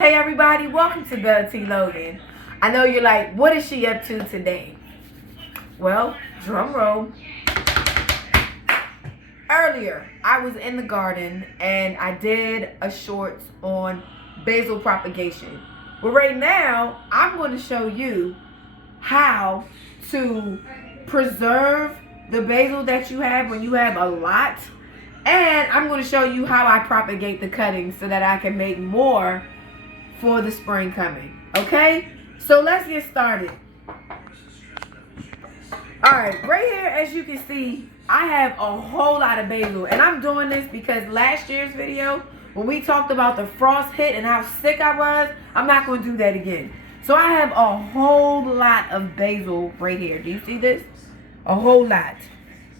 Hey everybody, welcome to the T Logan. I know you're like, what is she up to today? Well, drum roll. Earlier, I was in the garden and I did a short on basil propagation. But right now, I'm going to show you how to preserve the basil that you have when you have a lot. And I'm going to show you how I propagate the cuttings so that I can make more for the spring coming. Okay? So let's get started. Alright, right here, as you can see, I have a whole lot of basil. And I'm doing this because last year's video, when we talked about the frost hit and how sick I was, I'm not going to do that again. So I have a whole lot of basil right here. Do you see this? A whole lot.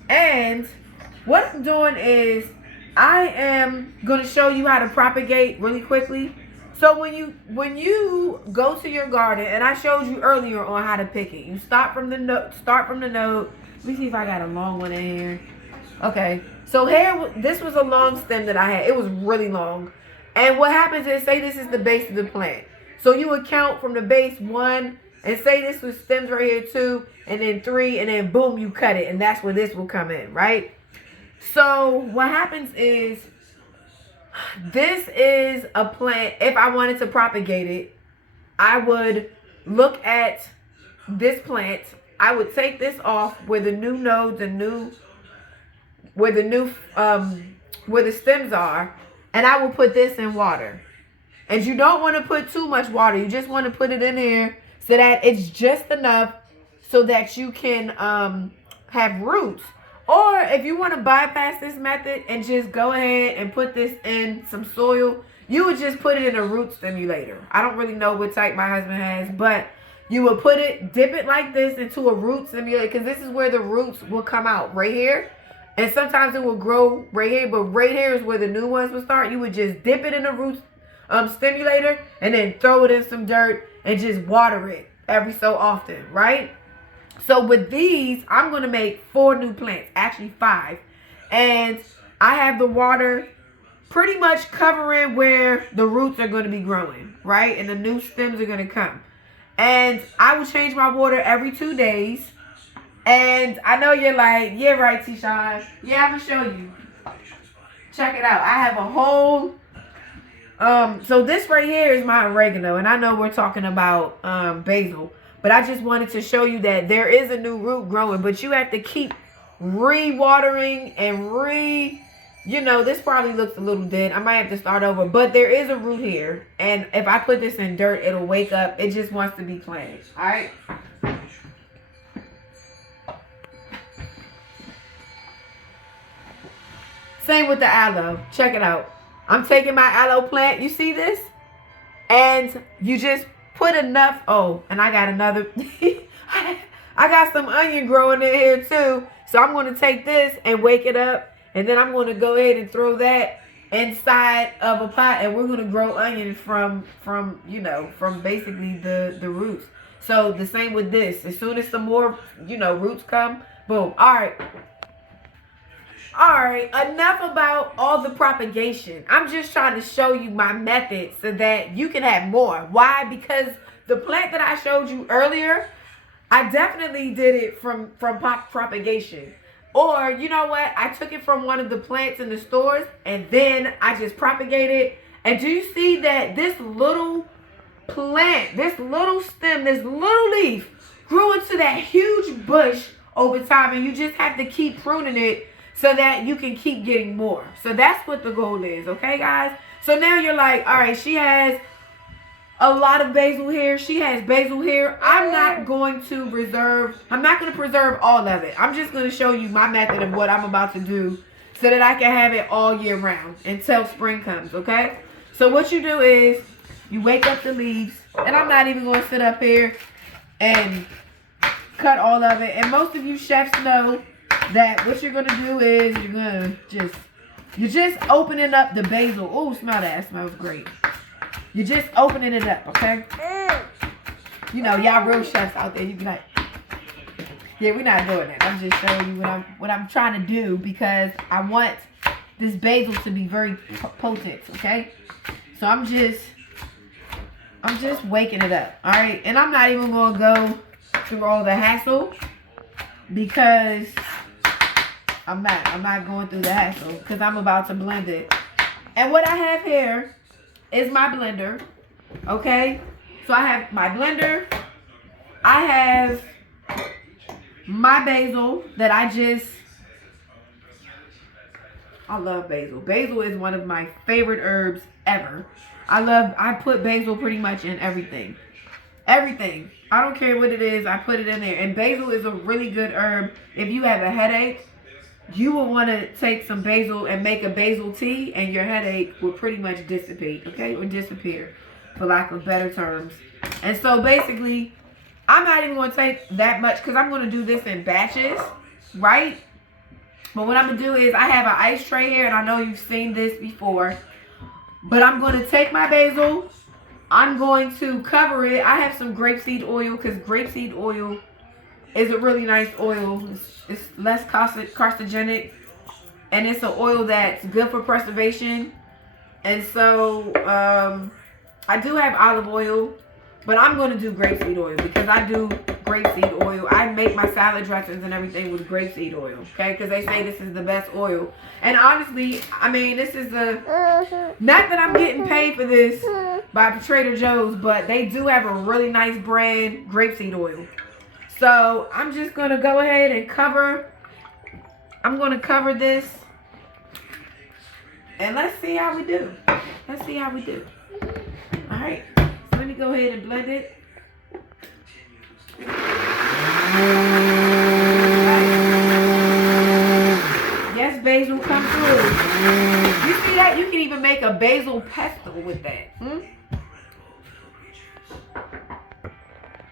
And what I'm doing is I am going to show you how to propagate really quickly. So when you go to your garden, and I showed you earlier on how to pick it. You start from the node. Let me see if I got a long one in here. Okay. So here, this was a long stem that I had. It was really long. And what happens is, say this is the base of the plant. So you would count from the base 1, and say this was stems right here 2, and then 3, and then boom, you cut it, and that's where this will come in, right? So what happens is, this is a plant. If I wanted to propagate it, I would look at this plant. I would take this off where the new nodes and where the stems are, and I will put this in water. And you don't want to put too much water. You just want to put it in here so that it's just enough so that you can have roots. Or if you want to bypass this method and just go ahead and put this in some soil, you would just put it in a root stimulator. I don't really know what type my husband has, but you would dip it like this into a root stimulator, because this is where the roots will come out, right here. And sometimes it will grow right here, but right here is where the new ones will start. You would just dip it in a root stimulator and then throw it in some dirt and just water it every so often, right? So with these, I'm going to make 4 new plants, actually 5. And I have the water pretty much covering where the roots are going to be growing, right? And the new stems are going to come. And I will change my water every 2 days. And I know you're like, yeah, right, T-Shine. Yeah, I'm going to show you. Check it out. I have a whole... So this right here is my oregano. And I know we're talking about basil. But I just wanted to show you that there is a new root growing. But you have to keep re-watering and this probably looks a little dead. I might have to start over. But there is a root here. And if I put this in dirt, it'll wake up. It just wants to be planted. Alright? Same with the aloe. Check it out. I'm taking my aloe plant. You see this? And you just put enough. Oh, and I got another. I got some onion growing in here too. So I'm going to take this and wake it up. And then I'm going to go ahead and throw that inside of a pot. And we're going to grow onion from basically the roots. So the same with this. As soon as some more, roots come, boom. Alright, enough about all the propagation. I'm just trying to show you my method so that you can have more. Why? Because the plant that I showed you earlier, I definitely did it from propagation. Or, you know what? I took it from one of the plants in the stores and then I just propagated. And do you see that this little plant, this little stem, this little leaf grew into that huge bush over time, and you just have to keep pruning it so that you can keep getting more. So that's what the goal is, okay, guys? So now you're like, all right, she has a lot of basil here. She has basil here. I'm not going to preserve all of it. I'm just going to show you my method of what I'm about to do so that I can have it all year round until spring comes, okay? So what you do is you wake up the leaves, and I'm not even going to sit up here and cut all of it. And most of you chefs know that what you're gonna do is you're just opening up the basil. Oh, smell that. It smells great. You're just opening it up, okay? Y'all real chefs out there, you be like, yeah, we're not doing that. I'm just showing you what I'm trying to do, because I want this basil to be very potent, okay? So I'm just I'm just waking it up. All right. And I'm not even going to go through all the hassle because I'm not going through the hassle because I'm about to blend it. And what I have here is my blender. Okay. So I have my blender. I have my basil that I love basil. Basil is one of my favorite herbs ever. I put basil pretty much in everything. Everything. I don't care what it is, I put it in there. And basil is a really good herb. If you have a headache, you will want to take some basil and make a basil tea, and your headache will pretty much dissipate, okay? Or disappear, for lack of better terms. And so basically, I'm not even going to take that much because I'm going to do this in batches, right? But what I'm going to do is I have an ice tray here, and I know you've seen this before. But I'm going to take my basil. I'm going to cover it. I have some grapeseed oil because grapeseed oil is a really nice oil. It's less carcinogenic. And it's an oil that's good for preservation. And so I do have olive oil. But I'm going to do grapeseed oil because I do grapeseed oil. I make my salad dressings and everything with grapeseed oil, okay? Because they say this is the best oil. And honestly, I mean, this is not that I'm getting paid for this by Trader Joe's, but they do have a really nice brand grapeseed oil. So I'm just going to go ahead and I'm going to cover this. And let's see how we do. Let's see how we do. All right. Let me go ahead and blend it. Yes, basil, come through. You see that? You can even make a basil pesto with that.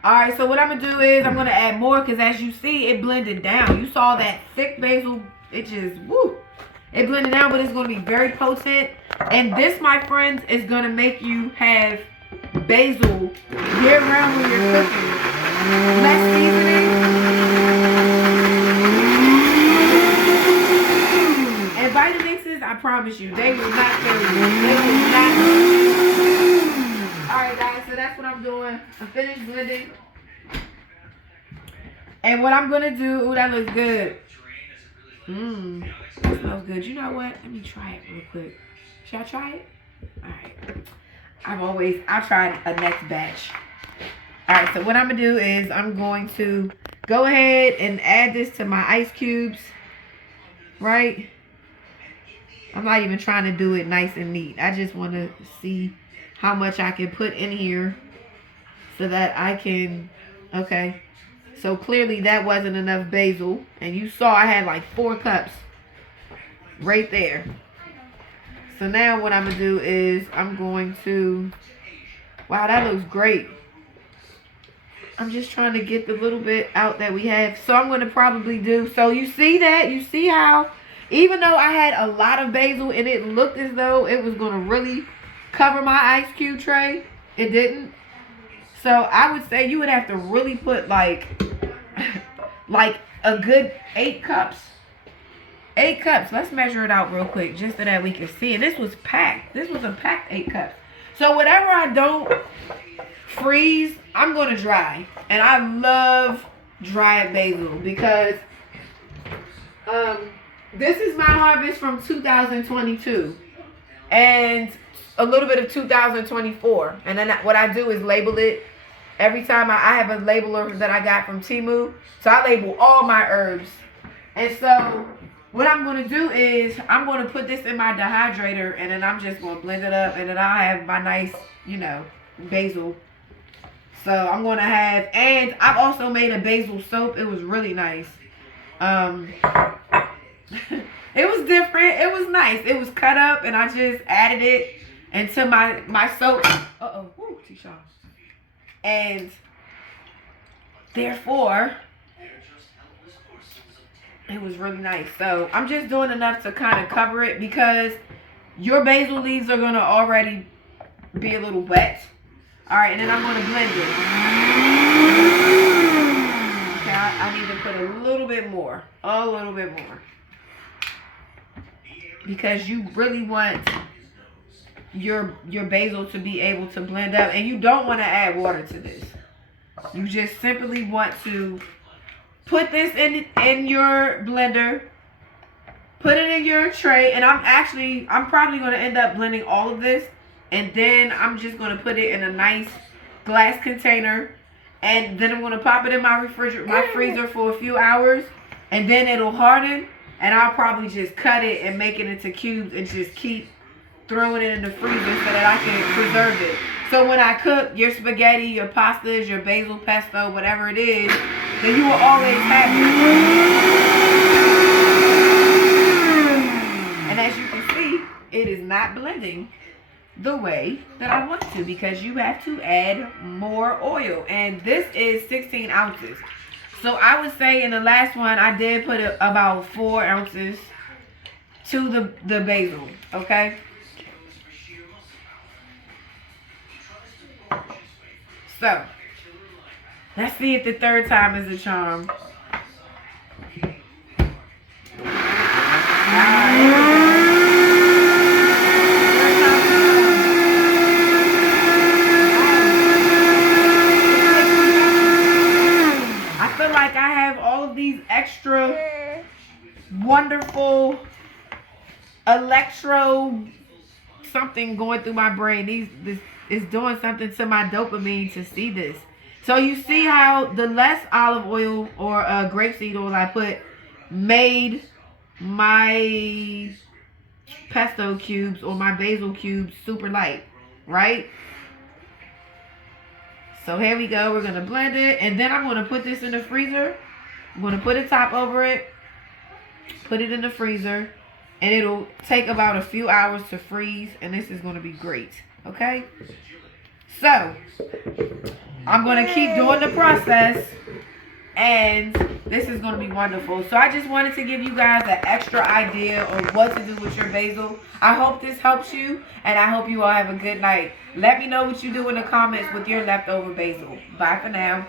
Alright, so what I'm going to do is I'm going to add more because as you see, it blended down. You saw that thick basil. It just, woo. It blended down, but it's going to be very potent. And this, my friends, is going to make you have basil year round when you're cooking. Less seasoning. And Vitamixes, I promise you, they will not kill you. They will not. Alright guys, so that's what I'm doing. I finished blending. And what I'm gonna do, ooh, that looks good. That smells good. You know what? Let me try it real quick. Should I try it? Alright. I'll try a next batch. Alright, so what I'm going to do is I'm going to go ahead and add this to my ice cubes. Right? I'm not even trying to do it nice and neat. I just want to see how much I can put in here so that I can, okay. So clearly that wasn't enough basil. And you saw I had like 4 cups right there. So now what I'm going to do is I'm going to, wow, that looks great. I'm just trying to get the little bit out that we have. So I'm going to probably do, so you see that? You see how, even though I had a lot of basil and it looked as though it was going to really cover my ice cube tray, it didn't. So I would say you would have to really put like a good 8 cups. 8 cups. Let's measure it out real quick just so that we can see. And this was packed. This was a packed 8 cups. So whatever I don't freeze, I'm going to dry. And I love dried basil because this is my harvest from 2022. And a little bit of 2024. And then what I do is label it. Every time I have a labeler that I got from Temu. So I label all my herbs. And so what I'm going to do is I'm going to put this in my dehydrator and then I'm just going to blend it up and then I'll have my nice, you know, basil. So I'm going to have, and I've also made a basil soap. It was really nice. It was different. It was nice. It was cut up and I just added it into my soap. Uh-oh. Woo, T-Shaw. And therefore, it was really nice. So I'm just doing enough to kind of cover it because your basil leaves are going to already be a little wet. All right, and then I'm going to blend it. Okay, I need to put a little bit more. A little bit more. Because you really want your basil to be able to blend up. And you don't want to add water to this. You just simply want to put this in your blender, put it in your tray, and I'm probably going to end up blending all of this, and then I'm just going to put it in a nice glass container, and then I'm going to pop it in my freezer for a few hours, and then it'll harden, and I'll probably just cut it and make it into cubes and just keep throwing it in the freezer so that I can preserve it. So when I cook your spaghetti, your pastas, your basil pesto, whatever it is, then you will always have it. And as you can see, it is not blending the way that I want to, because you have to add more oil. And this is 16 ounces. So I would say in the last one, I did put about 4 ounces to the basil, okay? So, let's see if the third time is the charm. I feel like I have all of these extra wonderful electro something going through my brain. This is doing something to my dopamine to see this. So you see how the less olive oil or grapeseed oil I put made my pesto cubes or my basil cubes super light, right? So here we go. We're going to blend it, and then I'm going to put this in the freezer. I'm going to put a top over it, put it in the freezer, and it'll take about a few hours to freeze, and this is going to be great. Okay? So, I'm going to keep doing the process, and this is going to be wonderful. So, I just wanted to give you guys an extra idea of what to do with your basil. I hope this helps you, and I hope you all have a good night. Let me know what you do in the comments with your leftover basil. Bye for now.